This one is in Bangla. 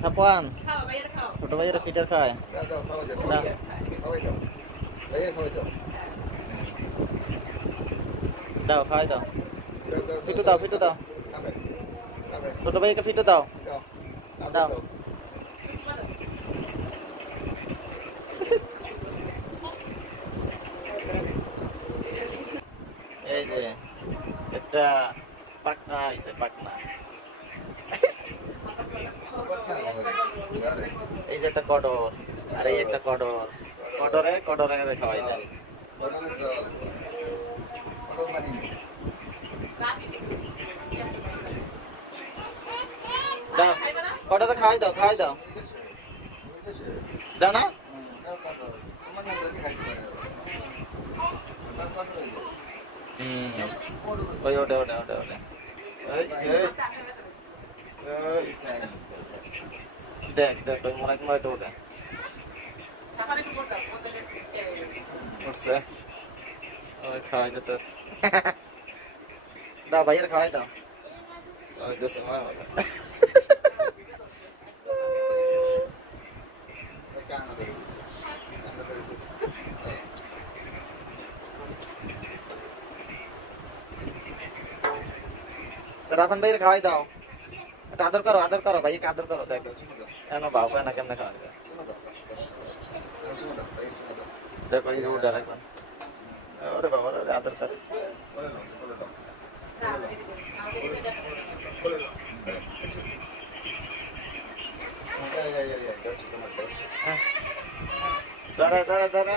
সাপওয়ান ছোট ভাইয়েরা ফিটার খায় দাও খাওয়াই দাও ফিটু দাও ছোট ভাইকে ফিটু দাও দাও এই যে একটা পাকনা আইছে পাকনা এই যে একটা কডর আর এই একটা কডর কডরে খাওয়াই দেয় দাও কডরে খাওয়াই দাও দাও না ওই ওটা দেখ ওই মনে তো ওটা উঠছে ওই খাওয়াই দিতে দাও ভাইয়ের খাওয়াই দাও ওই দোষে রাফান ভাইয়ের খাওয়াই দাও এটা আদর করো ভাইকে আদর করো দেখ কেন বাবা না কেমনে খাওয়াবে দেখো এই উঠা এখন ওরে বাবা রে আদর করে দাঁড়া